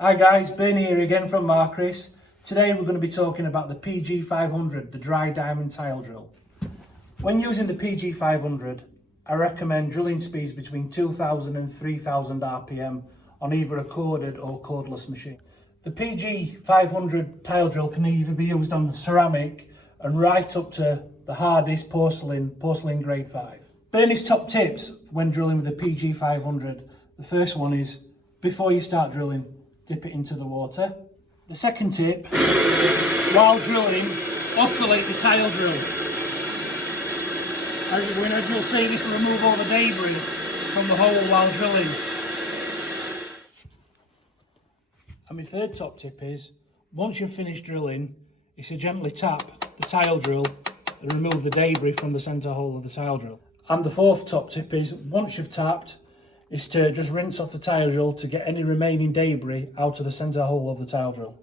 Hi guys, Ben here again from Marcrist. Today we're going to be talking about the PG500, the dry diamond tile drill. When using the PG500, I recommend drilling speeds between 2000 and 3000 RPM on either a corded or cordless machine. The PG500 tile drill can either be used on ceramic and right up to the hardest porcelain grade 5. Bernie's top tips when drilling with the PG500. The first one is, before you start drilling, dip it into the water. The second tip, while drilling, oscillate the tile drill. As you'll see, this will remove all the debris from the hole while drilling. And my third top tip is, once you've finished drilling, is to gently tap the tile drill and remove the debris from the centre hole of the tile drill. And the fourth top tip is, once you've tapped, is to just rinse off the tile drill to get any remaining debris out of the centre hole of the tile drill.